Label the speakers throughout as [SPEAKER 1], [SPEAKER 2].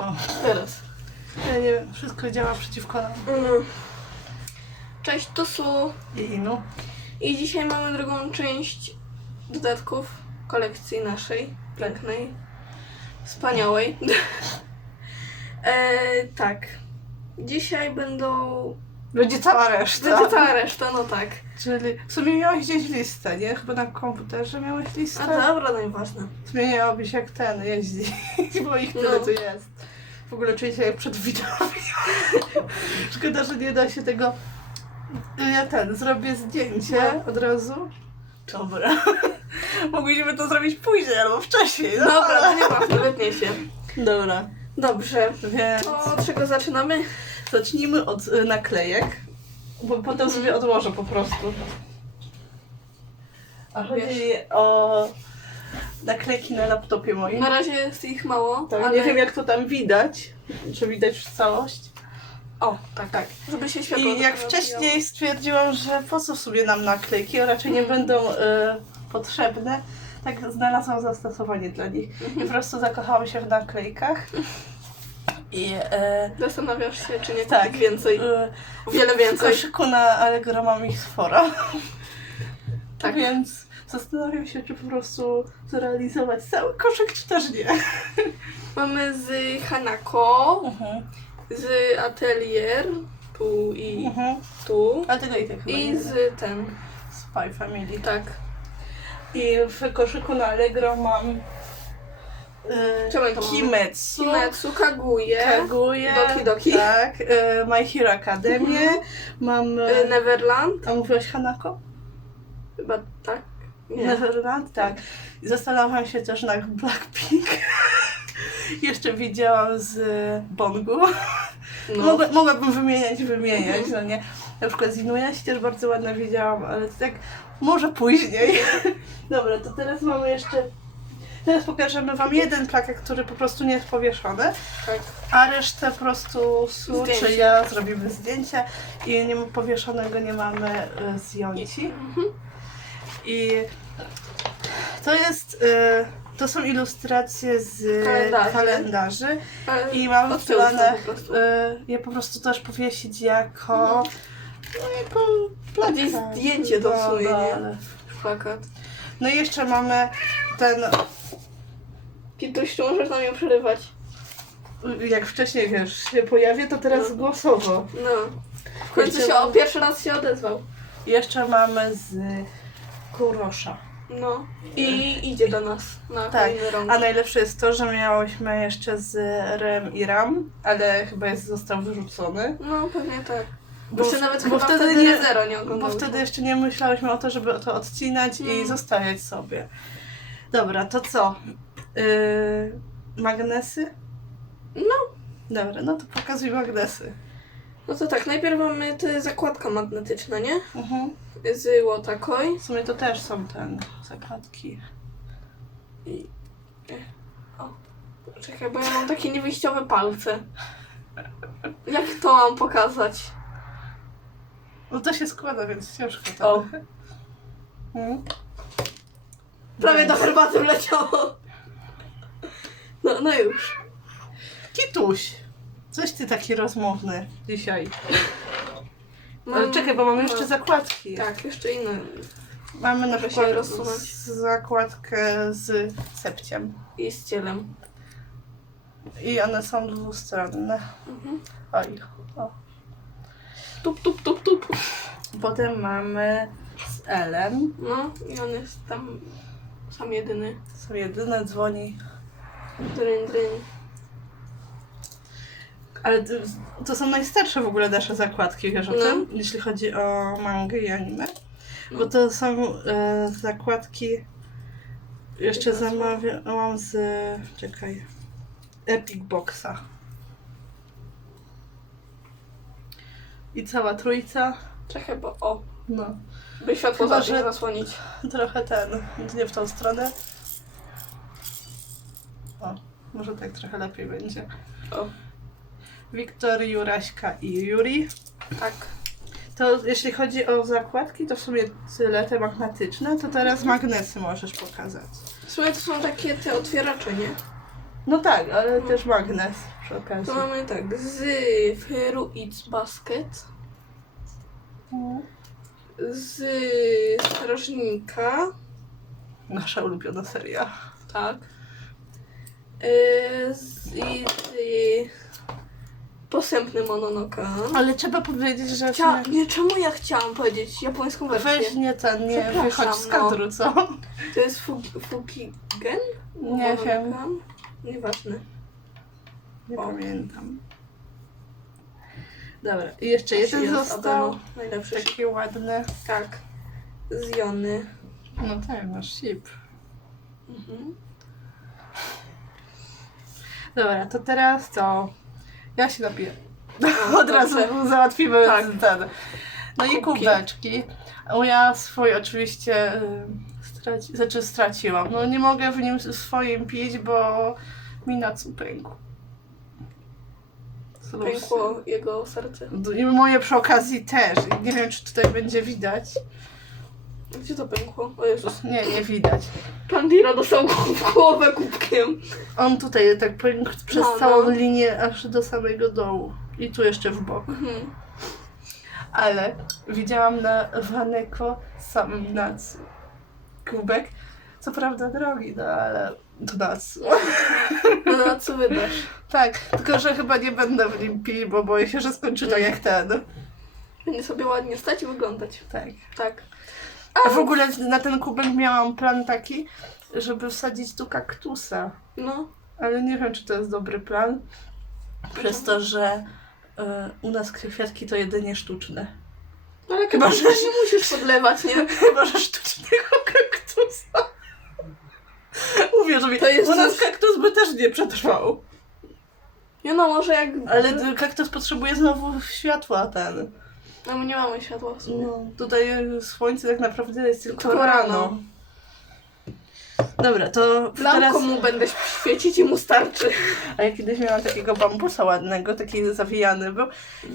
[SPEAKER 1] No, teraz.
[SPEAKER 2] Ja nie wiem, wszystko działa przeciwko nam.
[SPEAKER 1] Mm. Cześć, to Su.
[SPEAKER 2] I inu.
[SPEAKER 1] I dzisiaj mamy drugą część dodatków kolekcji naszej, pięknej, wspaniałej. e, tak. Dzisiaj będą...
[SPEAKER 2] Będzie cała reszta.
[SPEAKER 1] Będzie cała reszta, no tak.
[SPEAKER 2] Czyli w sumie miałeś gdzieś listę, nie? Chyba na komputerze miałeś listę.
[SPEAKER 1] A dobra, najważne.
[SPEAKER 2] Zmieniałobyś jak ten jeździ, bo ich tyle
[SPEAKER 1] No.
[SPEAKER 2] tu jest. W ogóle czuję się jak przed widownią. Szkoda, że nie da się tego... Ja ten, zrobię zdjęcie
[SPEAKER 1] No.
[SPEAKER 2] od razu. Dobra. Mogliśmy to zrobić później albo wcześniej. No,
[SPEAKER 1] Dobra,
[SPEAKER 2] ale-
[SPEAKER 1] to nieważne, wytnie się.
[SPEAKER 2] Dobra.
[SPEAKER 1] Dobrze.
[SPEAKER 2] Więc
[SPEAKER 1] To od czego zaczynamy?
[SPEAKER 2] zacznijmy od y, naklejek, bo potem
[SPEAKER 1] Mhm.
[SPEAKER 2] sobie odłożę po prostu. A chodzi o naklejki na laptopie moim.
[SPEAKER 1] Na razie jest ich mało,
[SPEAKER 2] Tak,
[SPEAKER 1] ale...
[SPEAKER 2] Nie wiem jak to tam widać, czy widać całość.
[SPEAKER 1] O, tak, tak. Żeby się światło...
[SPEAKER 2] I jak wcześniej stwierdziłam, że po co sobie nam naklejki, raczej nie
[SPEAKER 1] Mhm.
[SPEAKER 2] będą y, potrzebne, tak znalazłam zastosowanie dla nich. I po prostu zakochałam się w naklejkach. I y,
[SPEAKER 1] Zastanawiasz się, czy nie
[SPEAKER 2] Tak.
[SPEAKER 1] więcej. O wiele
[SPEAKER 2] w
[SPEAKER 1] więcej.
[SPEAKER 2] koszyku na Allegro mam ich sporo.
[SPEAKER 1] Tak.
[SPEAKER 2] Więc zastanawiam się, czy po prostu zrealizować cały koszyk, czy też nie.
[SPEAKER 1] Mamy z Hanako,
[SPEAKER 2] Mhm.
[SPEAKER 1] z Atelier, tu i
[SPEAKER 2] Mhm.
[SPEAKER 1] tu.
[SPEAKER 2] I tak
[SPEAKER 1] I
[SPEAKER 2] nie.
[SPEAKER 1] z ten,
[SPEAKER 2] Spy Family.
[SPEAKER 1] tak.
[SPEAKER 2] I w koszyku na Allegro mam y,
[SPEAKER 1] to mamy?
[SPEAKER 2] Kimetsu,
[SPEAKER 1] Kimetsu, Kaguya, Doki Doki.
[SPEAKER 2] tak, y, My Hero Academia, mam...
[SPEAKER 1] y,
[SPEAKER 2] Y,
[SPEAKER 1] Neverland,
[SPEAKER 2] a mówiłaś Hanako?
[SPEAKER 1] chyba tak? Nie.
[SPEAKER 2] Neverland, tak. I zastanawiam się też na Blackpink. Jeszcze widziałam z Bongu.
[SPEAKER 1] No.
[SPEAKER 2] Mogła, mogłabym wymieniać, wymieniać, no nie. Na przykład z Inuyasha też bardzo ładne widziałam, ale to tak może później. Dobra, to teraz mamy jeszcze... Teraz pokażemy Wam jeden plakat, który po prostu nie jest powieszony,
[SPEAKER 1] Tak.
[SPEAKER 2] a resztę po prostu Su
[SPEAKER 1] Zdjęcie.
[SPEAKER 2] czy ja zrobimy zdjęcia i nie ma powieszonego nie mamy y, z Jonci.
[SPEAKER 1] Mhm.
[SPEAKER 2] I to jest... Y, to są ilustracje z
[SPEAKER 1] Kalendarzy.
[SPEAKER 2] kalendarzy.
[SPEAKER 1] Ale
[SPEAKER 2] I mam
[SPEAKER 1] od tyłu są po prostu.
[SPEAKER 2] y, je po prostu też powiesić jako,
[SPEAKER 1] Mhm.
[SPEAKER 2] No, jako.
[SPEAKER 1] Gdzieś zdjęcie to w sumie, nie?
[SPEAKER 2] ale-
[SPEAKER 1] Plakat.
[SPEAKER 2] No i jeszcze mamy ten,
[SPEAKER 1] Kituściu, możesz nam ją przerywać.
[SPEAKER 2] jak wcześniej wiesz, się pojawi, to teraz
[SPEAKER 1] No.
[SPEAKER 2] głosowo.
[SPEAKER 1] No. W końcu się, o, pierwszy raz się odezwał.
[SPEAKER 2] Jeszcze mamy z Kurosza.
[SPEAKER 1] No. I idzie do nas na
[SPEAKER 2] Tak,
[SPEAKER 1] kolejny rąk.
[SPEAKER 2] A najlepsze jest to, że miałyśmy jeszcze z Rem i Ram, ale chyba jest, został wyrzucony.
[SPEAKER 1] No, pewnie tak.
[SPEAKER 2] Bo,
[SPEAKER 1] Bo jeszcze nawet
[SPEAKER 2] bo
[SPEAKER 1] chyba
[SPEAKER 2] wtedy
[SPEAKER 1] wtedy
[SPEAKER 2] nie,
[SPEAKER 1] zero nie
[SPEAKER 2] Bo
[SPEAKER 1] oglądałyśmy.
[SPEAKER 2] wtedy jeszcze nie myślałyśmy o to, żeby to odcinać i
[SPEAKER 1] No.
[SPEAKER 2] zostawiać sobie. Dobra, to co? Yy, magnesy?
[SPEAKER 1] No.
[SPEAKER 2] Dobra, no to pokazuj magnesy.
[SPEAKER 1] No to tak, najpierw mamy tę zakładka magnetyczna, nie?
[SPEAKER 2] Mhm.
[SPEAKER 1] Z Łotakoi.
[SPEAKER 2] W sumie to też są ten zakładki.
[SPEAKER 1] I... O, czekaj, bo ja mam takie niewyjściowe palce. Jak to mam pokazać?
[SPEAKER 2] No to się składa, więc ciężko to.
[SPEAKER 1] O.
[SPEAKER 2] Mhm.
[SPEAKER 1] Prawie do herbaty wleciało. No, no już.
[SPEAKER 2] Kituś! Coś ty taki rozmowny dzisiaj.
[SPEAKER 1] Mam-
[SPEAKER 2] Ale czekaj, bo mamy jeszcze
[SPEAKER 1] mam-
[SPEAKER 2] zakładki.
[SPEAKER 1] Tak, jeszcze inne.
[SPEAKER 2] Mamy na
[SPEAKER 1] Muszę się
[SPEAKER 2] przykład
[SPEAKER 1] rozsunąć.
[SPEAKER 2] z- zakładkę z sepciem.
[SPEAKER 1] I z cielem.
[SPEAKER 2] I one są dwustronne.
[SPEAKER 1] Mhm.
[SPEAKER 2] Oj. O.
[SPEAKER 1] Tup, tup, tup, tup.
[SPEAKER 2] Potem mamy z Ellen.
[SPEAKER 1] No, i on jest tam sam jedyny.
[SPEAKER 2] Są jedyne dzwoni.
[SPEAKER 1] Dryn, dryn.
[SPEAKER 2] Ale to, to są najstarsze w ogóle nasze zakładki, wiesz o
[SPEAKER 1] No.
[SPEAKER 2] tym? Jeśli chodzi o mangę i anime.
[SPEAKER 1] No.
[SPEAKER 2] Bo to są e, zakładki. Jeszcze zamawiałam z. Czekaj. Epic Boxa. I cała trójca.
[SPEAKER 1] Czekaj, bo o,
[SPEAKER 2] No.
[SPEAKER 1] by światło
[SPEAKER 2] Chyba,
[SPEAKER 1] zacznie
[SPEAKER 2] że-
[SPEAKER 1] zasłonić.
[SPEAKER 2] Trochę ten. Nie w tą stronę. O, może tak trochę lepiej będzie.
[SPEAKER 1] O,
[SPEAKER 2] Wiktor, Juraśka i Juri.
[SPEAKER 1] tak.
[SPEAKER 2] To jeśli chodzi o zakładki, to w sumie tyle te magnetyczne, to teraz magnesy możesz pokazać.
[SPEAKER 1] W sumie to są takie te otwieracze, nie?
[SPEAKER 2] No tak, ale też magnes przy okazji.
[SPEAKER 1] To mamy tak, z Fruits Basket, z Strażnika,
[SPEAKER 2] Nasza ulubiona seria.
[SPEAKER 1] tak, y, z, i z Posępny Mononoka.
[SPEAKER 2] Ale trzeba powiedzieć, że...
[SPEAKER 1] Chcia, nie, czemu ja chciałam powiedzieć japońską wersję?
[SPEAKER 2] Weź nie ten, nie
[SPEAKER 1] Przepraszam,
[SPEAKER 2] wychodź z
[SPEAKER 1] no.
[SPEAKER 2] kadru, co?
[SPEAKER 1] To jest Fukigen?
[SPEAKER 2] Nie wiem?
[SPEAKER 1] Nieważne.
[SPEAKER 2] Nie
[SPEAKER 1] O.
[SPEAKER 2] pamiętam. Dobra, i jeszcze jeden
[SPEAKER 1] Jest
[SPEAKER 2] został.
[SPEAKER 1] Najlepszy.
[SPEAKER 2] Taki ładny.
[SPEAKER 1] Tak. Z Jony.
[SPEAKER 2] No tak, nasz sip.
[SPEAKER 1] Mhm.
[SPEAKER 2] Dobra, to teraz to ja się napiję.
[SPEAKER 1] O,
[SPEAKER 2] Od razu załatwimy
[SPEAKER 1] Tak.
[SPEAKER 2] ten. No i
[SPEAKER 1] Kubki.
[SPEAKER 2] kubeczki. A Ja swój oczywiście y, straci, znaczy straciłam. No nie mogę w nim swoim pić, bo mi na pękł.
[SPEAKER 1] Pękło jego serce.
[SPEAKER 2] I moje przy okazji też. Nie wiem, czy tutaj będzie widać.
[SPEAKER 1] Gdzie to pękło? O Jezus.
[SPEAKER 2] Nie, nie widać.
[SPEAKER 1] Pandira dostał w głowę kubkiem.
[SPEAKER 2] On tutaj tak pękł przez
[SPEAKER 1] No,
[SPEAKER 2] całą
[SPEAKER 1] no.
[SPEAKER 2] linię aż do samego dołu. I tu jeszcze w bok.
[SPEAKER 1] Mhm.
[SPEAKER 2] Ale widziałam na Waneko samym nacu. Kubek. Co prawda drogi, no ale to nacu.
[SPEAKER 1] No na co wydasz?
[SPEAKER 2] Tak, tylko że chyba nie będę w nim pić, bo boję się, że skończy tak jak ten.
[SPEAKER 1] Będzie sobie ładnie stać i wyglądać.
[SPEAKER 2] Tak.
[SPEAKER 1] Tak.
[SPEAKER 2] A w ogóle na ten kubek miałam plan taki, żeby wsadzić tu kaktusa.
[SPEAKER 1] No.
[SPEAKER 2] Ale nie wiem, czy to jest dobry plan. Przez to, że y, u nas kwiatki to jedynie sztuczne.
[SPEAKER 1] No ale
[SPEAKER 2] Chyba,
[SPEAKER 1] że- nie musisz podlewać, nie?
[SPEAKER 2] Chyba, że sztucznego kaktusa. Uwierz mi,
[SPEAKER 1] To jest
[SPEAKER 2] u nas kaktus by też nie przetrwał.
[SPEAKER 1] Nie no, może jak...
[SPEAKER 2] Ale kaktus potrzebuje znowu światła ten.
[SPEAKER 1] No my nie mamy światła w sumie.
[SPEAKER 2] No, tutaj słońce tak naprawdę jest tylko
[SPEAKER 1] To
[SPEAKER 2] rano.
[SPEAKER 1] rano.
[SPEAKER 2] Dobra, to teraz...
[SPEAKER 1] Lampką mu będę świecić i mu starczy.
[SPEAKER 2] A ja kiedyś miałam takiego bambusa ładnego, taki zawijany był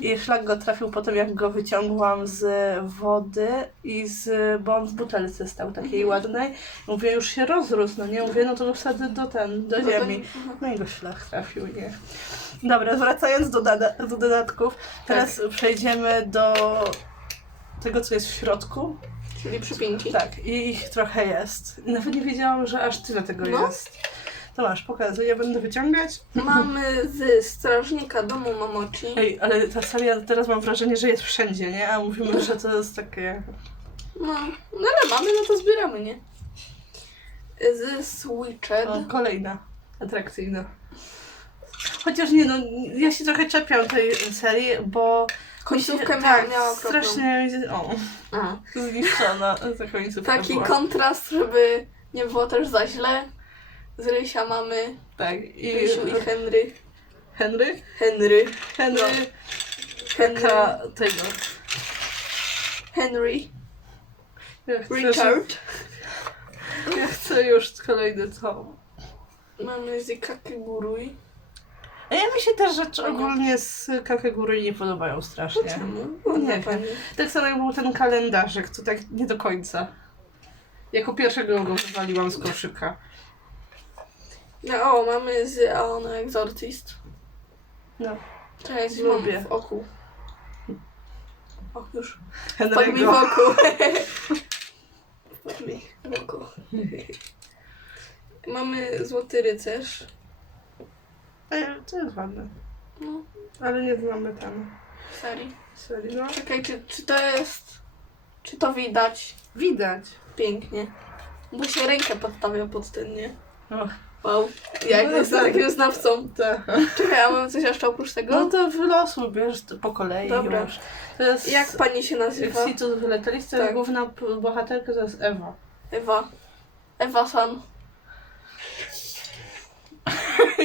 [SPEAKER 2] i szlak go trafił po tym, jak go wyciągłam z wody i z, bo on w butelce stał takiej
[SPEAKER 1] Mhm.
[SPEAKER 2] ładnej. Mówię, już się rozrósł, no nie? Mówię, no to wsadzę do ten, do
[SPEAKER 1] Do
[SPEAKER 2] ziemi.
[SPEAKER 1] ten-
[SPEAKER 2] No i go szlak trafił, nie? Dobra, wracając do, do dodatków, teraz przejdziemy do tego, co jest w środku.
[SPEAKER 1] Czyli przypinki.
[SPEAKER 2] Tak, i ich trochę jest. Nawet nie wiedziałam, że aż tyle tego
[SPEAKER 1] No.
[SPEAKER 2] jest. To masz, pokazuj, ja będę wyciągać.
[SPEAKER 1] Mamy z Strażnika Domu Mamoci.
[SPEAKER 2] Ej, ale ta seria teraz mam wrażenie, że jest wszędzie, nie? A mówimy, że to jest takie...
[SPEAKER 1] No, no ale mamy, no to zbieramy, nie? Z Switched.
[SPEAKER 2] O, kolejna atrakcyjna. Chociaż nie no, ja się trochę czepiam tej serii, bo...
[SPEAKER 1] Końcówkę
[SPEAKER 2] tak,
[SPEAKER 1] miała problem.
[SPEAKER 2] strasznie o,
[SPEAKER 1] A.
[SPEAKER 2] zniszczona ta końcówka
[SPEAKER 1] Taki
[SPEAKER 2] była.
[SPEAKER 1] kontrast, żeby nie było też za źle. Z Rysia mamy
[SPEAKER 2] Tak, i
[SPEAKER 1] Rysiu i Henry.
[SPEAKER 2] Henry?
[SPEAKER 1] Henry.
[SPEAKER 2] Henry,
[SPEAKER 1] Henry.
[SPEAKER 2] kaka tego.
[SPEAKER 1] Henry.
[SPEAKER 2] Ja chcę,
[SPEAKER 1] Richard.
[SPEAKER 2] Ja chcę już kolejny tom.
[SPEAKER 1] Mamy z Kakiguruj.
[SPEAKER 2] A ja mi się te rzeczy ogólnie z Kakegóry nie podobają strasznie.
[SPEAKER 1] Czemu?
[SPEAKER 2] Nie
[SPEAKER 1] Ładna
[SPEAKER 2] wiem.
[SPEAKER 1] pani.
[SPEAKER 2] Tak samo jak był ten kalendarzyk, to tak nie do końca. Jako pierwszego go wywaliłam z koszyka.
[SPEAKER 1] No o, mamy z Aon Exorcist.
[SPEAKER 2] No.
[SPEAKER 1] Coś
[SPEAKER 2] Lubię.
[SPEAKER 1] w oku. O, już. Wpadł mi w oku. Wpadł mi w oku. Mamy Złoty Rycerz.
[SPEAKER 2] Ej, to jest ładne.
[SPEAKER 1] No,
[SPEAKER 2] Ale nie znamy tam
[SPEAKER 1] serii.
[SPEAKER 2] serii. No.
[SPEAKER 1] Czekaj, czy, czy to jest... Czy to widać?
[SPEAKER 2] Widać.
[SPEAKER 1] Pięknie. Bo się rękę podstawia pod ten, nie?
[SPEAKER 2] Och.
[SPEAKER 1] Wow. Ja
[SPEAKER 2] No,
[SPEAKER 1] jestem
[SPEAKER 2] tak.
[SPEAKER 1] takim znawcą.
[SPEAKER 2] Tak.
[SPEAKER 1] Czekaj, a mamy coś jeszcze oprócz tego?
[SPEAKER 2] No to wylosuj, bierz to po kolei
[SPEAKER 1] Dobra.
[SPEAKER 2] już. To jest...
[SPEAKER 1] Jak pani się nazywa?
[SPEAKER 2] Filatelista, to
[SPEAKER 1] Tak.
[SPEAKER 2] jest główna p- bohaterka, to jest Ewa.
[SPEAKER 1] Ewa. Ewa San.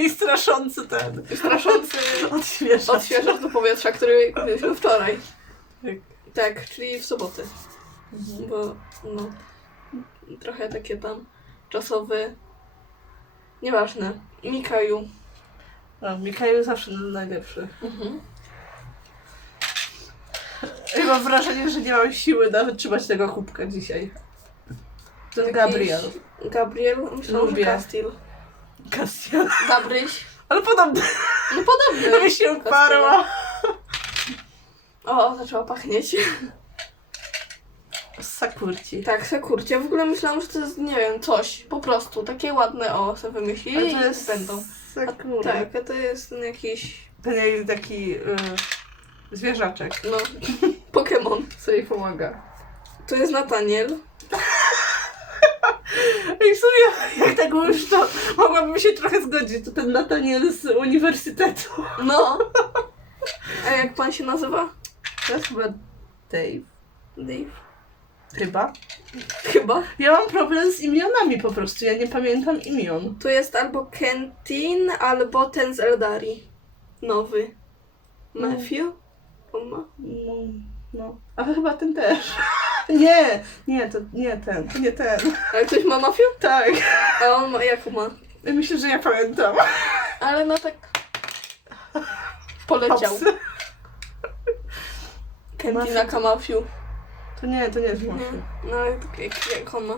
[SPEAKER 2] I straszący ten.
[SPEAKER 1] Straszący
[SPEAKER 2] Odświeżacz.
[SPEAKER 1] odświeżacz do powietrza, który kupiliśmy wczoraj.
[SPEAKER 2] Tak.
[SPEAKER 1] Tak, czyli w sobotę.
[SPEAKER 2] Mhm.
[SPEAKER 1] Bo no. Trochę takie tam czasowe. Nieważne. Mikaju.
[SPEAKER 2] No, Mikael zawsze najlepszy.
[SPEAKER 1] Mhm.
[SPEAKER 2] I mam wrażenie, że nie mam siły nawet trzymać tego kubka dzisiaj. To jest
[SPEAKER 1] Jakiś-
[SPEAKER 2] Gabriel.
[SPEAKER 1] Gabriel? Myślałam,
[SPEAKER 2] Lubię.
[SPEAKER 1] że Castil. Gabryś.
[SPEAKER 2] Ale podobne.
[SPEAKER 1] No podobny.
[SPEAKER 2] Mi się parła.
[SPEAKER 1] O, zaczęła pachnieć.
[SPEAKER 2] Sakurci.
[SPEAKER 1] Tak, sekurcie. W ogóle myślałam, że to jest, nie wiem, coś. Po prostu. Takie ładne o, sobie wymyślili
[SPEAKER 2] Ale to
[SPEAKER 1] i
[SPEAKER 2] jest
[SPEAKER 1] będą.
[SPEAKER 2] Sakura.
[SPEAKER 1] Tak, a to jest ten jakiś,
[SPEAKER 2] Ten jest taki y, zwierzaczek,
[SPEAKER 1] no, Pokémon.
[SPEAKER 2] co jej pomaga.
[SPEAKER 1] To jest Nataniel.
[SPEAKER 2] I w sumie, jak tak mówisz, to mogłabym się trochę zgodzić. To ten Nataniel z uniwersytetu.
[SPEAKER 1] No. A jak pan się nazywa?
[SPEAKER 2] To jest chyba Dave.
[SPEAKER 1] Dave.
[SPEAKER 2] Chyba.
[SPEAKER 1] Chyba.
[SPEAKER 2] Ja mam problem z imionami po prostu. Ja nie pamiętam imion.
[SPEAKER 1] To jest albo Kentin, albo ten z Eldari. Nowy. Matthew? On ma?
[SPEAKER 2] No, no. Ale chyba ten też. Nie, nie, to nie ten, to nie ten.
[SPEAKER 1] Ale ktoś ma Matthew?
[SPEAKER 2] Tak.
[SPEAKER 1] A on ma, jak ma?
[SPEAKER 2] Myślę, że ja pamiętam.
[SPEAKER 1] Ale no tak... Poleciał.
[SPEAKER 2] Hops.
[SPEAKER 1] Kentinaka Matthew.
[SPEAKER 2] To nie, to nie jest
[SPEAKER 1] Nie.
[SPEAKER 2] Mafia.
[SPEAKER 1] No ale tak jak, jak on ma?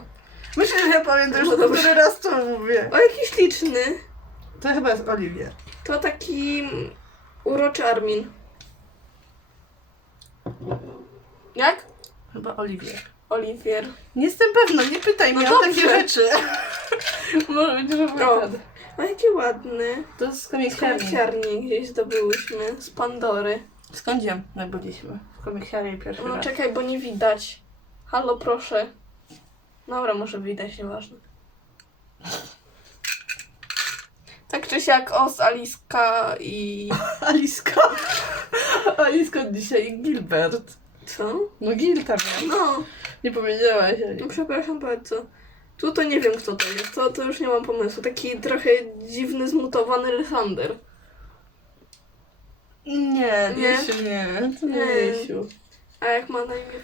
[SPEAKER 2] Myślę, że ja pamiętam,
[SPEAKER 1] No
[SPEAKER 2] że to
[SPEAKER 1] dobrze.
[SPEAKER 2] który raz to mówię.
[SPEAKER 1] O, jakiś liczny.
[SPEAKER 2] To chyba jest Oliwier.
[SPEAKER 1] To taki uroczy Armin. Jak?
[SPEAKER 2] Chyba Oliwier.
[SPEAKER 1] Oliwier.
[SPEAKER 2] Nie jestem pewna, nie pytaj
[SPEAKER 1] No
[SPEAKER 2] mnie o
[SPEAKER 1] dobrze.
[SPEAKER 2] takie rzeczy. Może być, że pamiętam.
[SPEAKER 1] A jaki ładny.
[SPEAKER 2] To z
[SPEAKER 1] Z
[SPEAKER 2] komiksiarni.
[SPEAKER 1] gdzieś zdobyłyśmy. Z Pandory.
[SPEAKER 2] Skąd gdzie my byliśmy? W komiksiarni pierwszy
[SPEAKER 1] No
[SPEAKER 2] raz.
[SPEAKER 1] czekaj, bo nie widać. Halo, proszę. Dobra, może widać, nieważne. Tak czy siak os, Aliska i...
[SPEAKER 2] Aliska. Aliska dzisiaj Gilbert.
[SPEAKER 1] Co?
[SPEAKER 2] No Gil tam jest.
[SPEAKER 1] No,
[SPEAKER 2] Nie powiedziałaś.
[SPEAKER 1] No przepraszam bardzo. Tu to nie wiem kto to jest, to, to już nie mam pomysłu. Taki trochę dziwny, zmutowany Lysander.
[SPEAKER 2] Nie,
[SPEAKER 1] Nie?
[SPEAKER 2] nie, nie. To nie
[SPEAKER 1] Nie. A jak ma na imię?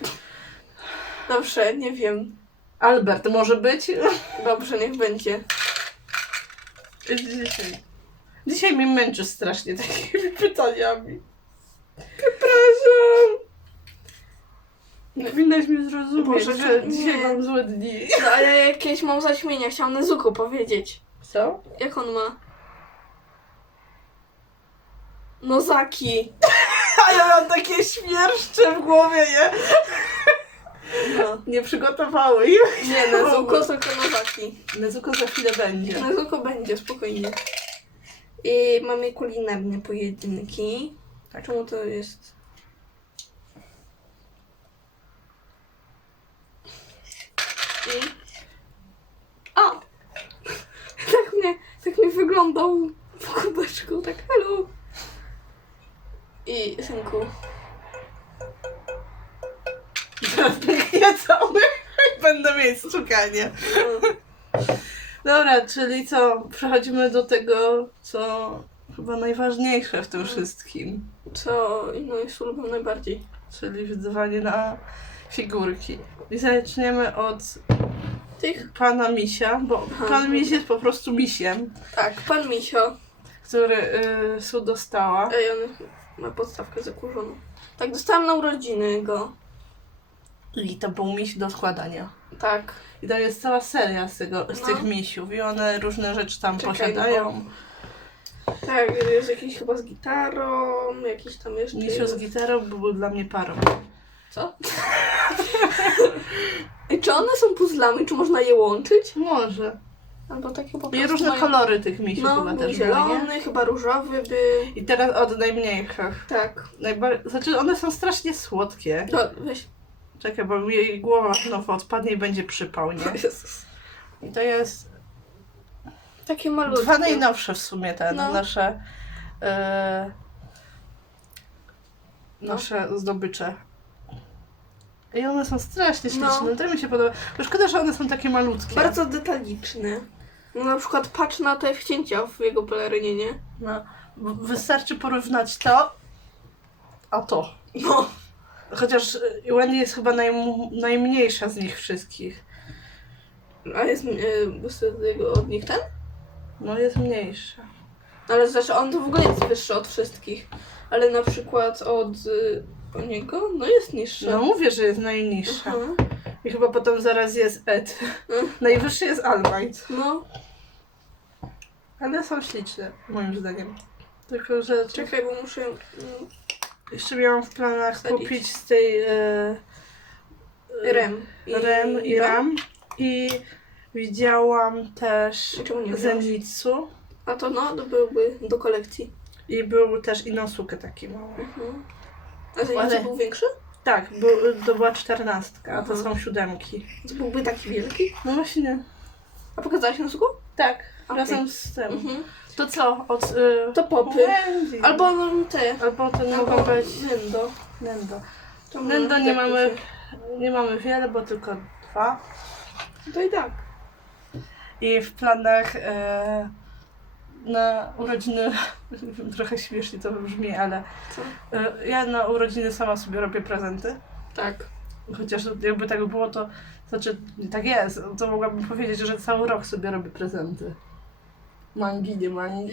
[SPEAKER 1] Dobrze, nie wiem.
[SPEAKER 2] Albert może być?
[SPEAKER 1] Dobrze, niech będzie.
[SPEAKER 2] Dzisiaj. Dzisiaj mnie męczy strasznie takimi pytaniami.
[SPEAKER 1] Przepraszam.
[SPEAKER 2] Powinnaś mnie zrozumieć,
[SPEAKER 1] Boże,
[SPEAKER 2] że
[SPEAKER 1] nie.
[SPEAKER 2] dzisiaj mam złe dni.
[SPEAKER 1] No, a ja jakieś mam zaćmienia, chciałam Nezuko powiedzieć.
[SPEAKER 2] Co?
[SPEAKER 1] Jak on ma? Nozaki.
[SPEAKER 2] A ja mam takie śmiereszcze w głowie, nie?
[SPEAKER 1] No.
[SPEAKER 2] Nie przygotowały.
[SPEAKER 1] Nie, Nezuko, tylko Nozaki.
[SPEAKER 2] Nezuko za chwilę będzie.
[SPEAKER 1] Nezuko będzie, spokojnie. I mamy kulinarne pojedynki.
[SPEAKER 2] Tak.
[SPEAKER 1] Czemu to jest? I... A! Tak mnie, tak mnie wyglądał w kubeczku, tak hello. I synku.
[SPEAKER 2] Teraz pięknie cały. Będę mieć stukanie.
[SPEAKER 1] No.
[SPEAKER 2] Dobra, czyli co? Przechodzimy do tego, co chyba najważniejsze w tym wszystkim.
[SPEAKER 1] Co no jest ulubione najbardziej?
[SPEAKER 2] Czyli wyzwanie na figurki. I zaczniemy od
[SPEAKER 1] Tych?
[SPEAKER 2] pana Misia, bo pan Miś jest po prostu misiem,
[SPEAKER 1] Tak, pan Misio.
[SPEAKER 2] który y, Su dostała.
[SPEAKER 1] Ej, on ma podstawkę zakurzoną. Tak, dostałam na urodziny go.
[SPEAKER 2] I to był miś do składania.
[SPEAKER 1] Tak.
[SPEAKER 2] I to jest cała seria z, tego, z
[SPEAKER 1] No.
[SPEAKER 2] tych misiów i one różne rzeczy tam
[SPEAKER 1] Czekaj,
[SPEAKER 2] posiadają.
[SPEAKER 1] Tak, jest jakiś chyba z gitarą, jakiś tam jeszcze.
[SPEAKER 2] Misio z gitarą był dla mnie parą.
[SPEAKER 1] Co? Ej, czy one są puzzlami, czy można je łączyć?
[SPEAKER 2] Może.
[SPEAKER 1] Albo takie po
[SPEAKER 2] I
[SPEAKER 1] prostu.
[SPEAKER 2] różne
[SPEAKER 1] mają-
[SPEAKER 2] kolory tych misiów
[SPEAKER 1] No, był
[SPEAKER 2] też były, nie?
[SPEAKER 1] zielony, chyba różowy by.
[SPEAKER 2] I teraz od najmniejszych.
[SPEAKER 1] Tak.
[SPEAKER 2] Najbar- znaczy one są strasznie słodkie.
[SPEAKER 1] No, weź.
[SPEAKER 2] Czekaj, bo mi jej głowa znowu odpadnie i będzie przypał, nie?
[SPEAKER 1] Jezus.
[SPEAKER 2] I to jest
[SPEAKER 1] Takie malutkie.
[SPEAKER 2] dwa najnowsze w sumie te
[SPEAKER 1] No.
[SPEAKER 2] nasze e, nasze zdobycze. I one są strasznie
[SPEAKER 1] No.
[SPEAKER 2] śliczne, to mi się podoba. To szkoda, że one są takie malutkie.
[SPEAKER 1] Bardzo detaliczne. No, na przykład patrz na te wcięcia w jego pelerynie, nie?
[SPEAKER 2] No, wystarczy porównać to, a to.
[SPEAKER 1] No.
[SPEAKER 2] Chociaż y, Wendy jest chyba najm- najmniejsza z nich wszystkich.
[SPEAKER 1] A jest jego od nich ten?
[SPEAKER 2] No jest mniejsza.
[SPEAKER 1] Ale znaczy on to w ogóle jest wyższy od wszystkich. Ale na przykład od y, o niego, no jest niższy.
[SPEAKER 2] No mówię, że jest najniższa.
[SPEAKER 1] Aha.
[SPEAKER 2] I chyba potem zaraz jest Ed. Najwyższy jest Almight.
[SPEAKER 1] No.
[SPEAKER 2] Ale są śliczne, moim zdaniem. Tylko, że
[SPEAKER 1] Czekaj, bo muszę... mm,
[SPEAKER 2] jeszcze miałam w planach
[SPEAKER 1] Wsadzić.
[SPEAKER 2] kupić z tej e, e,
[SPEAKER 1] Rem. I,
[SPEAKER 2] Rem i Ram. I widziałam też? Zenitsu.
[SPEAKER 1] A to no, to byłby do kolekcji.
[SPEAKER 2] I był też Inosuke taki mały.
[SPEAKER 1] Mhm. A ten
[SPEAKER 2] Ale-
[SPEAKER 1] był większy?
[SPEAKER 2] Tak, był, to była czternastka, a to są siódemki.
[SPEAKER 1] To byłby taki wielki?
[SPEAKER 2] No właśnie.
[SPEAKER 1] A pokazałaś na suku?
[SPEAKER 2] Tak,
[SPEAKER 1] Okej.
[SPEAKER 2] razem z tym.
[SPEAKER 1] Mhm.
[SPEAKER 2] To co? Od, y,
[SPEAKER 1] To popy. Albo no, te.
[SPEAKER 2] Albo ten
[SPEAKER 1] Albo
[SPEAKER 2] mogą być
[SPEAKER 1] Nendo.
[SPEAKER 2] Nendo.
[SPEAKER 1] To
[SPEAKER 2] Nendo nie
[SPEAKER 1] tak
[SPEAKER 2] mamy, nie mamy wiele, bo tylko dwa.
[SPEAKER 1] To i tak.
[SPEAKER 2] I w planach e, na urodziny, trochę śmiesznie to brzmi, ale
[SPEAKER 1] Co?
[SPEAKER 2] e, ja na urodziny sama sobie robię prezenty.
[SPEAKER 1] Tak.
[SPEAKER 2] Chociaż jakby tak było, to znaczy tak jest, to mogłabym powiedzieć, że cały rok sobie robię prezenty. Mangi, nie mangi.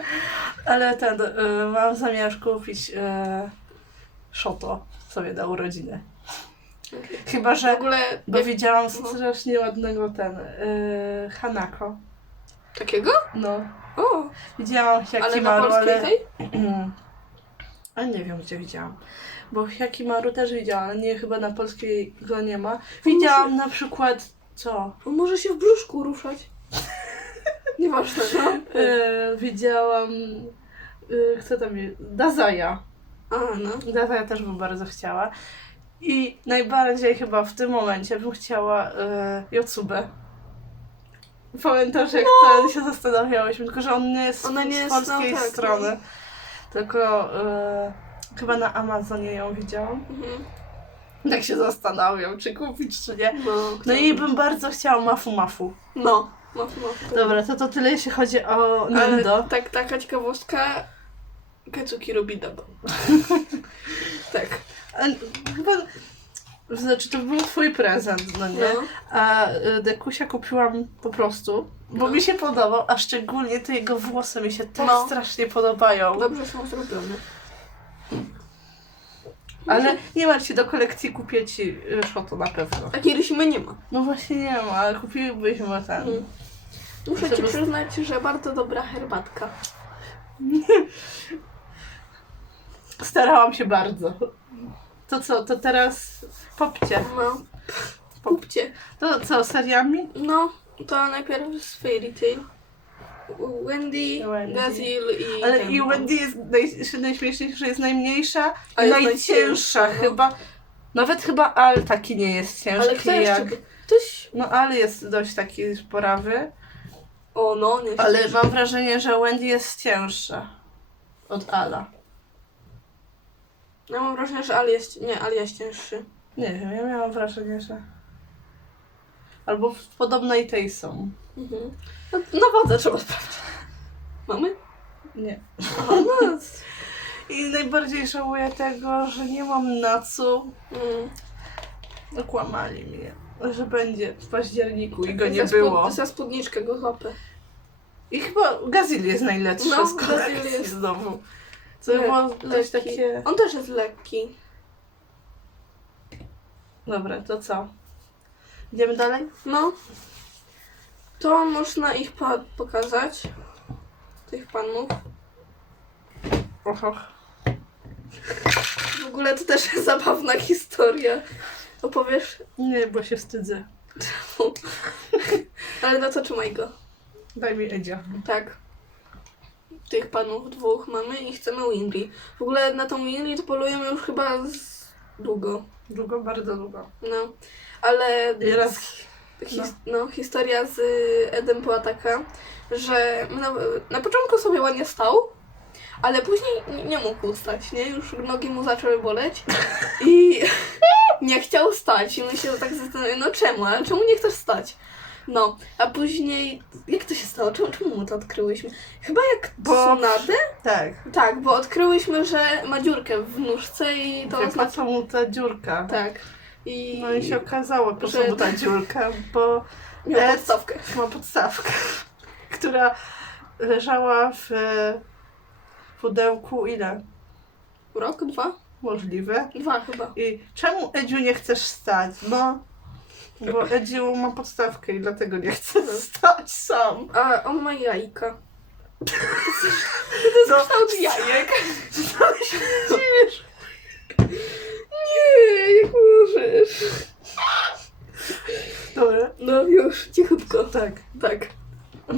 [SPEAKER 2] Ale ten, e, mam zamiar kupić e, szoto sobie na urodziny.
[SPEAKER 1] Okej.
[SPEAKER 2] Chyba,
[SPEAKER 1] W
[SPEAKER 2] że
[SPEAKER 1] ogóle
[SPEAKER 2] bo
[SPEAKER 1] jak,
[SPEAKER 2] widziałam
[SPEAKER 1] No.
[SPEAKER 2] strasznie ładnego ten, e, Hanako.
[SPEAKER 1] Takiego?
[SPEAKER 2] No,
[SPEAKER 1] O,
[SPEAKER 2] widziałam
[SPEAKER 1] ale na
[SPEAKER 2] Hiakimaru,
[SPEAKER 1] polskiej
[SPEAKER 2] ale...
[SPEAKER 1] tej?
[SPEAKER 2] A nie wiem, gdzie widziałam. Bo Hiakimaru też widziałam, ale nie, chyba na polskiej go nie ma. Widziałam na przykład, co?
[SPEAKER 1] On może się w brzuszku ruszać. Nieważne, no.
[SPEAKER 2] E, widziałam, e, kto tam jest? Dazaja.
[SPEAKER 1] A, no.
[SPEAKER 2] Dazaja też bym bardzo chciała. I najbardziej chyba w tym momencie bym chciała e. Pamiętasz, jak no. się zastanawiałyśmy, tylko że on nie jest
[SPEAKER 1] Ona nie
[SPEAKER 2] z
[SPEAKER 1] jest,
[SPEAKER 2] polskiej
[SPEAKER 1] no tak,
[SPEAKER 2] strony. Tylko e, chyba na Amazonie ją widziałam.
[SPEAKER 1] Mhm.
[SPEAKER 2] Tak się zastanawiam, czy kupić, czy nie.
[SPEAKER 1] No,
[SPEAKER 2] No i bym bardzo chciała Mafu Mafu.
[SPEAKER 1] No. No, no.
[SPEAKER 2] Dobra, to to tyle jeśli chodzi o
[SPEAKER 1] Ale
[SPEAKER 2] Nendo.
[SPEAKER 1] tak, taka ciekawostka. Katsuki robi daba. tak.
[SPEAKER 2] Chyba, znaczy to był twój prezent, no nie?
[SPEAKER 1] No.
[SPEAKER 2] A y, Dekusia kupiłam po prostu, bo
[SPEAKER 1] No.
[SPEAKER 2] mi się podobał, a szczególnie te jego włosy mi się tak
[SPEAKER 1] No.
[SPEAKER 2] strasznie podobają.
[SPEAKER 1] Dobrze są zrobione.
[SPEAKER 2] Ale nie martw się, do kolekcji kupię ci y, szoto na pewno.
[SPEAKER 1] Takiej rysimy nie ma.
[SPEAKER 2] No właśnie nie ma, ale kupiłybyśmy ten.
[SPEAKER 1] Mhm. Muszę ci
[SPEAKER 2] Żeby-
[SPEAKER 1] przyznać, że bardzo dobra herbatka.
[SPEAKER 2] Starałam się bardzo. To co, to teraz popcie.
[SPEAKER 1] No. Kupcie.
[SPEAKER 2] To co, seriami?
[SPEAKER 1] No, to najpierw z Fairy Tail. Wendy,
[SPEAKER 2] Wendy.
[SPEAKER 1] Gazil i...
[SPEAKER 2] Ale
[SPEAKER 1] ten,
[SPEAKER 2] i. Wendy jest naj, najśmieszniejsze, że jest najmniejsza i
[SPEAKER 1] jest
[SPEAKER 2] najcięższa
[SPEAKER 1] no.
[SPEAKER 2] chyba. Nawet chyba Al taki nie jest ciężki
[SPEAKER 1] Ale kto
[SPEAKER 2] jak...
[SPEAKER 1] by- Ktoś...
[SPEAKER 2] No Al jest dość taki sporawy,
[SPEAKER 1] O, no, nie
[SPEAKER 2] ale mam wrażenie, że Wendy jest cięższa od Ala.
[SPEAKER 1] Ja mam wrażenie, że Ali jest... Nie, Ali jest cięższy.
[SPEAKER 2] Nie wiem, ja miałam wrażenie, że... Albo w podobnej tej są.
[SPEAKER 1] Mhm. No, na wodze trzeba sprawdzić. Mamy?
[SPEAKER 2] Nie.
[SPEAKER 1] Aha, no.
[SPEAKER 2] I najbardziej żałuję tego, że nie mam Natsu.
[SPEAKER 1] Mm.
[SPEAKER 2] Okłamali mnie, że będzie w październiku i go nie
[SPEAKER 1] Za spód-
[SPEAKER 2] było.
[SPEAKER 1] Za spódniczkę go złapę.
[SPEAKER 2] I chyba Gazil jest najlepszy
[SPEAKER 1] No,
[SPEAKER 2] z kolekcji
[SPEAKER 1] Gazil jest.
[SPEAKER 2] znowu. Co
[SPEAKER 1] Le-
[SPEAKER 2] było
[SPEAKER 1] lekki.
[SPEAKER 2] takie...
[SPEAKER 1] On też jest lekki.
[SPEAKER 2] Dobra, to co? Idziemy dalej?
[SPEAKER 1] No. To można ich pa- pokazać. Tych panów.
[SPEAKER 2] Oho.
[SPEAKER 1] W ogóle to też jest zabawna historia. Opowiesz?
[SPEAKER 2] Nie, bo się wstydzę.
[SPEAKER 1] Ale no to trzymaj go.
[SPEAKER 2] Daj mi Edzia.
[SPEAKER 1] Tak. Tych panów dwóch mamy i chcemy Winry. W ogóle na tą Winry to polujemy już chyba z... długo.
[SPEAKER 2] Długo, bardzo długo.
[SPEAKER 1] No. Ale...
[SPEAKER 2] Raz...
[SPEAKER 1] His, no. historia z Edem była taka, że na, na początku sobie ładnie stał, ale później nie, nie mógł stać, nie? Już nogi mu zaczęły boleć i nie chciał stać. I my się tak zastanawiamy, no czemu, czemu nie chcesz stać? No, a później, jak to się stało? Czemu, czemu mu to odkryłyśmy? Chyba jak
[SPEAKER 2] Bo-
[SPEAKER 1] Tsunadę?
[SPEAKER 2] Tak.
[SPEAKER 1] Tak, bo odkryłyśmy, że ma dziurkę w nóżce i to
[SPEAKER 2] To
[SPEAKER 1] oznacza...
[SPEAKER 2] mu ta dziurka?
[SPEAKER 1] Tak. I
[SPEAKER 2] No i się okazało, po co
[SPEAKER 1] że-
[SPEAKER 2] mu ta dziurka, bo
[SPEAKER 1] miał
[SPEAKER 2] Ed-
[SPEAKER 1] podstawkę.
[SPEAKER 2] ma podstawkę, która leżała w e, pudełku ile?
[SPEAKER 1] Rok, dwa?
[SPEAKER 2] Możliwe.
[SPEAKER 1] Dwa chyba.
[SPEAKER 2] I czemu Edziu nie chcesz stać? No, bo Edziu ma podstawkę i dlatego nie chce stać sam.
[SPEAKER 1] A on ma jajka.
[SPEAKER 2] No,
[SPEAKER 1] Kształt jajek.
[SPEAKER 2] co się dziwisz?
[SPEAKER 1] Nie, jak możesz.
[SPEAKER 2] Dobra,
[SPEAKER 1] No już, cichutko.
[SPEAKER 2] tak.
[SPEAKER 1] Tak.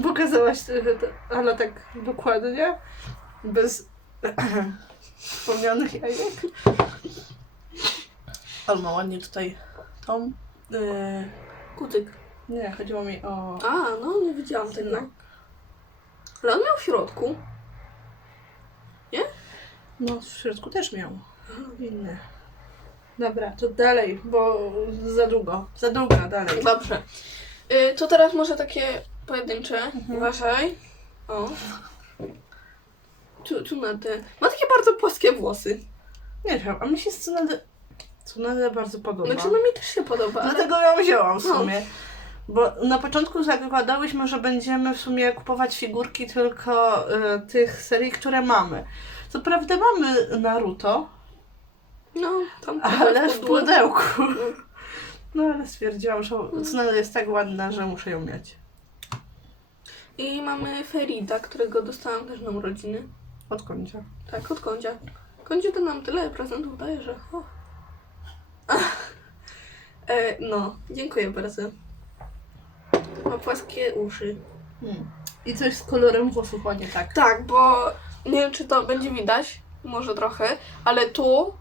[SPEAKER 2] Pokazałaś trochę, to, ale tak dokładnie, bez wspomnianych jajek. Ale ma ładnie tutaj tą. Yy,
[SPEAKER 1] Kutyk.
[SPEAKER 2] nie, chodziło mi o.
[SPEAKER 1] A, no nie widziałam tego. Ale on miał w środku.
[SPEAKER 2] No, w środku też miał. Inny. Dobra, to dalej, bo za długo. Za długo, dalej.
[SPEAKER 1] Dobrze. Y, to teraz może takie pojedyncze.
[SPEAKER 2] Mhm.
[SPEAKER 1] Uważaj. O. Tu, tu na te. Ma takie bardzo płaskie włosy.
[SPEAKER 2] Nie wiem, a mi się Tsunade, Tsunade bardzo podoba.
[SPEAKER 1] Znaczy, no mi też się podoba, ale...
[SPEAKER 2] Dlatego ją wzięłam w
[SPEAKER 1] No.
[SPEAKER 2] sumie. Bo na początku zakładałyśmy, że będziemy w sumie kupować figurki tylko y, tych serii, które mamy. Co prawda mamy Naruto,
[SPEAKER 1] No, tam
[SPEAKER 2] ale w pudełku. No ale stwierdziłam, że Tsunade jest tak ładna, że muszę ją mieć.
[SPEAKER 1] I mamy Ferida, którego dostałam też na urodziny.
[SPEAKER 2] Od końca.
[SPEAKER 1] Tak, od Kądzia. Kądziu to nam tyle prezentów daje, że... O. e, no, dziękuję bardzo. Ma płaskie uszy.
[SPEAKER 2] Hmm. I coś z kolorem włosów ładnie tak.
[SPEAKER 1] Tak, bo nie wiem, czy to będzie widać, może trochę, ale tu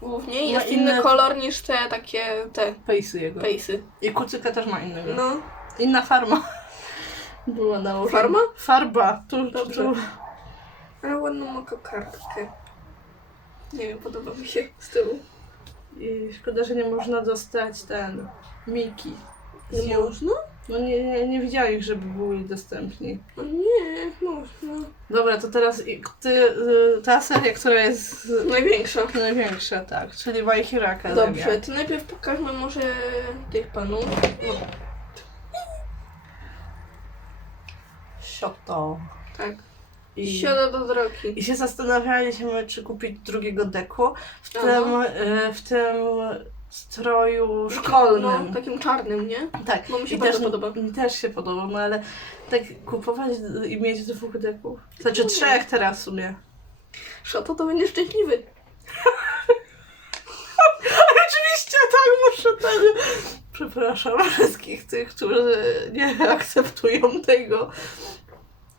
[SPEAKER 1] głównie jest
[SPEAKER 2] inne-
[SPEAKER 1] inny kolor niż te takie, te
[SPEAKER 2] Pejsy jego.
[SPEAKER 1] pejsy.
[SPEAKER 2] I kucyka też ma innego.
[SPEAKER 1] No,
[SPEAKER 2] Inna farma. Była nałożona.
[SPEAKER 1] Farma?
[SPEAKER 2] Farba. Tu,
[SPEAKER 1] Dobrze.
[SPEAKER 2] tu.
[SPEAKER 1] ale ładną ma kartkę. Nie wiem, podoba mi się z tyłu.
[SPEAKER 2] I szkoda, że nie można dostać ten Miki. Z
[SPEAKER 1] Nie można?
[SPEAKER 2] No nie, nie, nie widziałam ich, żeby byli dostępni.
[SPEAKER 1] No nie, można.
[SPEAKER 2] Dobra, to teraz i- ty, y, ta seria, która jest
[SPEAKER 1] Największa.
[SPEAKER 2] największa, tak, czyli My Hero Academia.
[SPEAKER 1] Dobrze, to najpierw pokażmy może tych panów. No,
[SPEAKER 2] Shoto.
[SPEAKER 1] tak.
[SPEAKER 2] I,
[SPEAKER 1] Siada do drogi.
[SPEAKER 2] I się zastanawialiśmy, czy kupić drugiego deku w
[SPEAKER 1] Aha.
[SPEAKER 2] tym, y, w tym stroju szkolnym.
[SPEAKER 1] No, takim czarnym, nie?
[SPEAKER 2] Tak,
[SPEAKER 1] No mi się
[SPEAKER 2] I
[SPEAKER 1] bardzo
[SPEAKER 2] też,
[SPEAKER 1] podoba.
[SPEAKER 2] Mi też się podoba, no ale tak kupować i mieć dwóch deków. Znaczy
[SPEAKER 1] Nie.
[SPEAKER 2] trzech teraz w sumie.
[SPEAKER 1] Szoto to będzie szczęśliwy.
[SPEAKER 2] Oczywiście tak, muszę ten... Przepraszam wszystkich tych, którzy nie akceptują tego.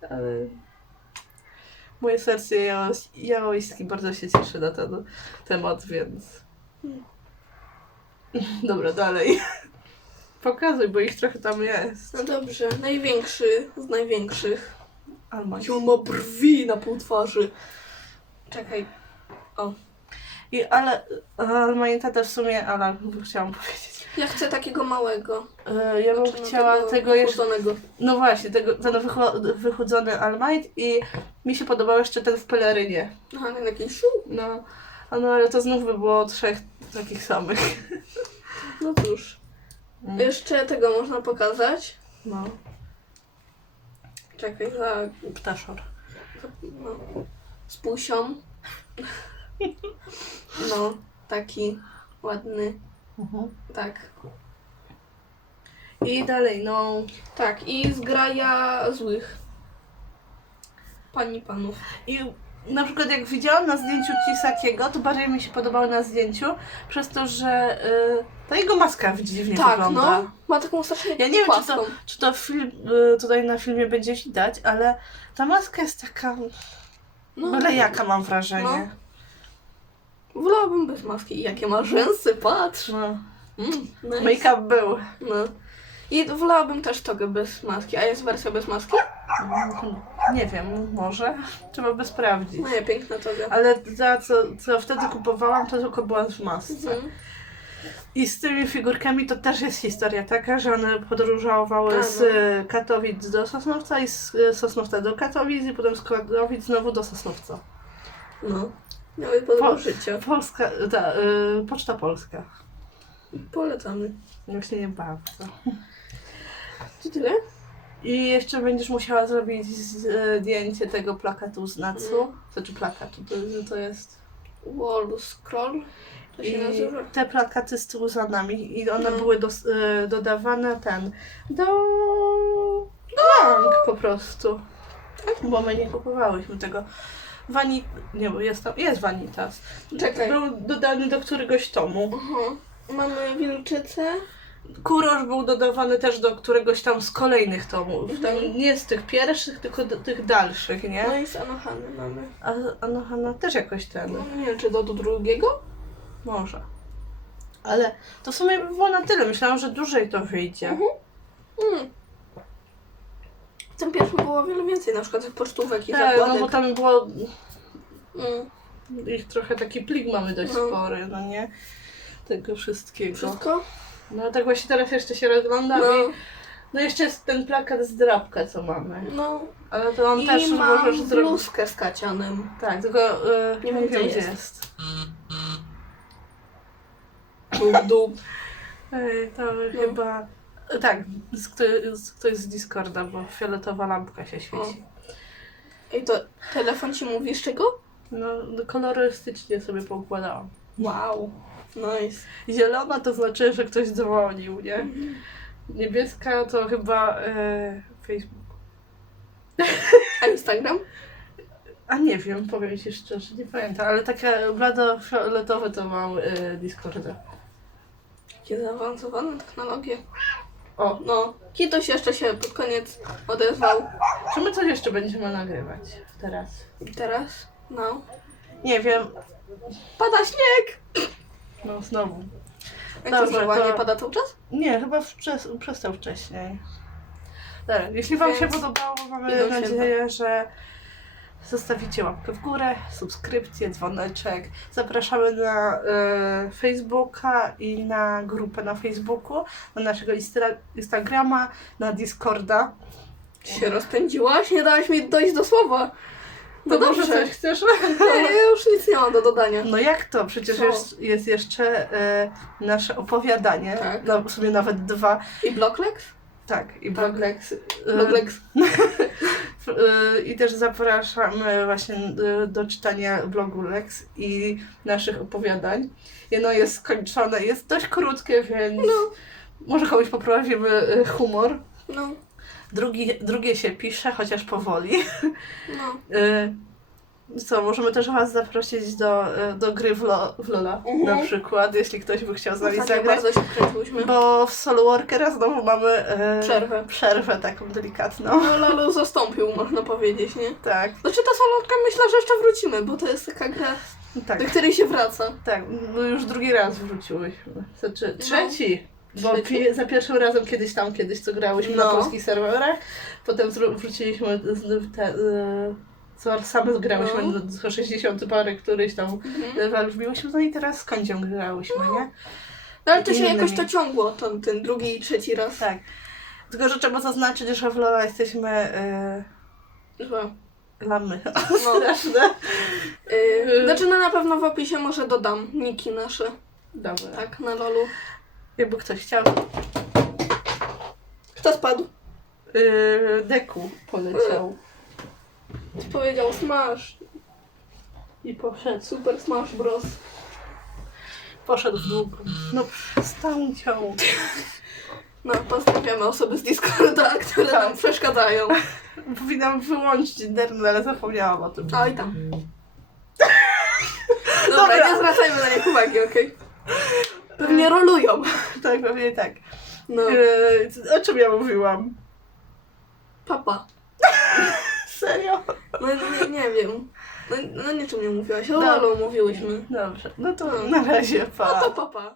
[SPEAKER 2] Ale moje serce jaoistki bardzo się cieszy na ten temat, więc... Dobra, dalej. Pokazuj, bo ich trochę tam jest.
[SPEAKER 1] No dobrze, największy z największych.
[SPEAKER 2] Alma.
[SPEAKER 1] Jaki on ma brwi na pół twarzy. Czekaj.
[SPEAKER 2] I, ale Alma i tata w sumie, ale chciałam powiedzieć.
[SPEAKER 1] Ja chcę takiego małego.
[SPEAKER 2] E, Ja bym
[SPEAKER 1] Znaczy, no,
[SPEAKER 2] chciała tego jeszcze.
[SPEAKER 1] chudzonego.
[SPEAKER 2] No właśnie, tego, ten wycho- wychudzony Almight i mi się podobał jeszcze ten w pelerynie.
[SPEAKER 1] Aha, ten jakiś siu.
[SPEAKER 2] No, a no ale to znów by było trzech takich samych.
[SPEAKER 1] No cóż. Jeszcze tego można pokazać.
[SPEAKER 2] No,
[SPEAKER 1] Czekaj, za...
[SPEAKER 2] ptaszor.
[SPEAKER 1] no. Z pusią. No, taki ładny. Tak.
[SPEAKER 2] I dalej, no.
[SPEAKER 1] Tak, i zgraja złych. Pani panów.
[SPEAKER 2] I na przykład jak widziałam na zdjęciu Kisakiego, to bardziej mi się podobało na zdjęciu, przez to, że y, ta jego maska dziwnie
[SPEAKER 1] tak,
[SPEAKER 2] wygląda.
[SPEAKER 1] no. Ma taką strasznie
[SPEAKER 2] Ja nie wiem, czy
[SPEAKER 1] płaską.
[SPEAKER 2] to, czy to film, y, tutaj na filmie będzie widać, ale ta maska jest taka
[SPEAKER 1] No,
[SPEAKER 2] byle jaka mam wrażenie.
[SPEAKER 1] Wolałabym bez maski. Jakie ma rzęsy, patrz.
[SPEAKER 2] No.
[SPEAKER 1] Mm, nice.
[SPEAKER 2] Make-up był.
[SPEAKER 1] No. I wolałabym też togę bez maski. A jest wersja bez maski?
[SPEAKER 2] Nie wiem, może. Trzeba by sprawdzić.
[SPEAKER 1] No nie, piękna toga.
[SPEAKER 2] Ale za co, co wtedy kupowałam, to tylko była w masce.
[SPEAKER 1] Mhm.
[SPEAKER 2] I z tymi figurkami to też jest historia taka, że one podróżowały
[SPEAKER 1] A,
[SPEAKER 2] z
[SPEAKER 1] no.
[SPEAKER 2] Katowic do Sosnowca i z y, Sosnowca do Katowic i potem z Katowic znowu do Sosnowca.
[SPEAKER 1] No. Miały podróż życia.
[SPEAKER 2] Polska, ta, y, Poczta Polska.
[SPEAKER 1] Polecamy.
[SPEAKER 2] Właśnie nie bardzo.
[SPEAKER 1] To tyle?
[SPEAKER 2] I jeszcze będziesz musiała zrobić zdjęcie tego plakatu z Natsu.
[SPEAKER 1] Mhm.
[SPEAKER 2] Znaczy plakatu, to, to jest.
[SPEAKER 1] Wall scroll. To się
[SPEAKER 2] I
[SPEAKER 1] nazywa.
[SPEAKER 2] te plakaty z tyłu za nami. I one
[SPEAKER 1] No.
[SPEAKER 2] były dos, y, dodawane ten. Do. Gang po prostu. Bo my nie kupowałyśmy tego. Wani... Nie, bo jest tam... Jest Vanitas.
[SPEAKER 1] Czekaj.
[SPEAKER 2] Był dodany do któregoś tomu.
[SPEAKER 1] Aha. Mamy wilczycę.
[SPEAKER 2] Kurosz był dodawany też do któregoś tam z kolejnych tomów.
[SPEAKER 1] Mhm.
[SPEAKER 2] Tam nie z tych pierwszych, tylko do tych dalszych,
[SPEAKER 1] No
[SPEAKER 2] nie?
[SPEAKER 1] i z Anohany mamy.
[SPEAKER 2] A Anohana też jakoś ten.
[SPEAKER 1] No, nie wiem, czy do, do drugiego?
[SPEAKER 2] Może. Ale to w sumie by było na tyle. Myślałam, że dłużej to wyjdzie.
[SPEAKER 1] Mhm. Mm. W tym pierwszym było o wiele więcej, na przykład tych pocztówek i
[SPEAKER 2] Tak, no bo tam było
[SPEAKER 1] Mm.
[SPEAKER 2] ich trochę taki plik mamy dość
[SPEAKER 1] No.
[SPEAKER 2] spory, no nie? Tego wszystkiego.
[SPEAKER 1] Wszystko?
[SPEAKER 2] No tak właśnie teraz jeszcze się rozglądam
[SPEAKER 1] No.
[SPEAKER 2] i no jeszcze jest ten plakat z drapka, co mamy.
[SPEAKER 1] No.
[SPEAKER 2] Ale to on
[SPEAKER 1] I
[SPEAKER 2] też
[SPEAKER 1] mam
[SPEAKER 2] możesz zrobić.
[SPEAKER 1] bluzkę z kacianem.
[SPEAKER 2] Tak, tylko yy,
[SPEAKER 1] Nie wiem, gdzie jest. Dub, dub.
[SPEAKER 2] Ej, to
[SPEAKER 1] No.
[SPEAKER 2] chyba... Tak, z, z, ktoś z Discorda, bo fioletowa lampka się świeci.
[SPEAKER 1] Ej, to telefon ci mówi z czego?
[SPEAKER 2] No, kolorystycznie sobie poukładałam.
[SPEAKER 1] Wow. Nice.
[SPEAKER 2] Zielona to znaczy, że ktoś dzwonił, nie? Niebieska to chyba e, Facebook.
[SPEAKER 1] A Instagram?
[SPEAKER 2] A nie wiem, powiem ci szczerze, nie pamiętam, ale takie blado-fioletowe to mam e, Discorda.
[SPEAKER 1] Jakie zaawansowane technologie.
[SPEAKER 2] O,
[SPEAKER 1] No, Kitoś jeszcze się pod koniec odezwał.
[SPEAKER 2] czy my coś jeszcze będziemy nagrywać teraz?
[SPEAKER 1] Teraz? No.
[SPEAKER 2] Nie wiem,
[SPEAKER 1] Pada śnieg!
[SPEAKER 2] no znowu.
[SPEAKER 1] Jak
[SPEAKER 2] Dobrze,
[SPEAKER 1] to znowu,
[SPEAKER 2] to-
[SPEAKER 1] nie pada cały czas?
[SPEAKER 2] Nie, chyba wczes, przestał wcześniej. Dobra, jeśli Wam się podobało, mamy
[SPEAKER 1] idą
[SPEAKER 2] nadzieję, że zostawicie łapkę w górę, subskrypcję, dzwoneczek. Zapraszamy na e, Facebooka i na grupę na Facebooku, na naszego instra- Instagrama, na Discorda.
[SPEAKER 1] Się rozpędziłaś, nie dałaś mi dojść do słowa.
[SPEAKER 2] No
[SPEAKER 1] No
[SPEAKER 2] dobrze, coś chcesz?
[SPEAKER 1] Nie, ja już nic nie mam do dodania.
[SPEAKER 2] No jak to? Przecież
[SPEAKER 1] Co?
[SPEAKER 2] jest, jest jeszcze e, nasze opowiadanie,
[SPEAKER 1] Tak.
[SPEAKER 2] no, w sumie nawet dwa.
[SPEAKER 1] I Blocklex?
[SPEAKER 2] Tak, i
[SPEAKER 1] Tak.
[SPEAKER 2] Bloglex. e,
[SPEAKER 1] Blocklex.
[SPEAKER 2] Y, I też zapraszamy właśnie y, do czytania blogu Lex i naszych opowiadań. Jedno jest skończone, jest dość krótkie, więc
[SPEAKER 1] No,
[SPEAKER 2] może komuś poprawimy y, humor.
[SPEAKER 1] no,
[SPEAKER 2] Drugi, drugie się pisze, chociaż powoli.
[SPEAKER 1] no.
[SPEAKER 2] Co, możemy też Was zaprosić do, y, do gry w, lo, w Lola
[SPEAKER 1] Mhm.
[SPEAKER 2] na przykład, jeśli ktoś by chciał z nami
[SPEAKER 1] Ostatnio
[SPEAKER 2] zagrać.
[SPEAKER 1] bardzo się.
[SPEAKER 2] Bo w Solo Workera znowu mamy y,
[SPEAKER 1] Przerwę.
[SPEAKER 2] przerwę taką delikatną.
[SPEAKER 1] No, Lolo zastąpił, można powiedzieć, nie?
[SPEAKER 2] Tak,
[SPEAKER 1] Znaczy ta solotka myślę, że jeszcze wrócimy, bo to jest taka gra,
[SPEAKER 2] tak.
[SPEAKER 1] do której się wraca.
[SPEAKER 2] Tak, no już drugi raz wróciłyśmy. Znaczy, trzeci. Bo
[SPEAKER 1] No. Trzeci?
[SPEAKER 2] pi- za pierwszym razem kiedyś tam, kiedyś co grałyśmy na
[SPEAKER 1] No.
[SPEAKER 2] polskich serwerach, potem wróciliśmy z, te, co same grałyśmy
[SPEAKER 1] No.
[SPEAKER 2] do, do 60 parę któryś tam
[SPEAKER 1] Mhm.
[SPEAKER 2] level wbiłyśmy, no i teraz z kąciem grałyśmy, nie?
[SPEAKER 1] No ale to się
[SPEAKER 2] Innymi.
[SPEAKER 1] jakoś to ciągło, ten, ten drugi i trzeci raz.
[SPEAKER 2] Tak. Tylko, że trzeba zaznaczyć, że w Lola jesteśmy
[SPEAKER 1] Chyba.
[SPEAKER 2] y, lamy.
[SPEAKER 1] No.
[SPEAKER 2] Straszne.
[SPEAKER 1] Yy, znaczy no na pewno w opisie może dodam niki nasze,
[SPEAKER 2] Dobra.
[SPEAKER 1] tak, na lolu.
[SPEAKER 2] Jakby ktoś chciał.
[SPEAKER 1] Kto spadł?
[SPEAKER 2] Y, deku poleciał
[SPEAKER 1] Powiedział Smash,
[SPEAKER 2] i poszedł.
[SPEAKER 1] Super Smash Bros.
[SPEAKER 2] Poszedł w dół. No przestań cią.
[SPEAKER 1] No, pozdrawiamy osoby z Discorda, które
[SPEAKER 2] Tak.
[SPEAKER 1] nam przeszkadzają.
[SPEAKER 2] Powinnam wyłączyć internet, ale zapomniałam o tym.
[SPEAKER 1] Oj tam. Dobra,
[SPEAKER 2] Dobra.
[SPEAKER 1] nie zwracajmy na nich uwagi, okej? Pewnie rolują.
[SPEAKER 2] Tak, pewnie tak.
[SPEAKER 1] No,
[SPEAKER 2] Eee, o czym ja mówiłam?
[SPEAKER 1] papa.
[SPEAKER 2] Serio?
[SPEAKER 1] No nie, nie wiem. No, no niczym nie mówiłaś, o
[SPEAKER 2] Dobra.
[SPEAKER 1] lolu mówiłyśmy.
[SPEAKER 2] Dobrze, no to na razie, pa.
[SPEAKER 1] No to papa.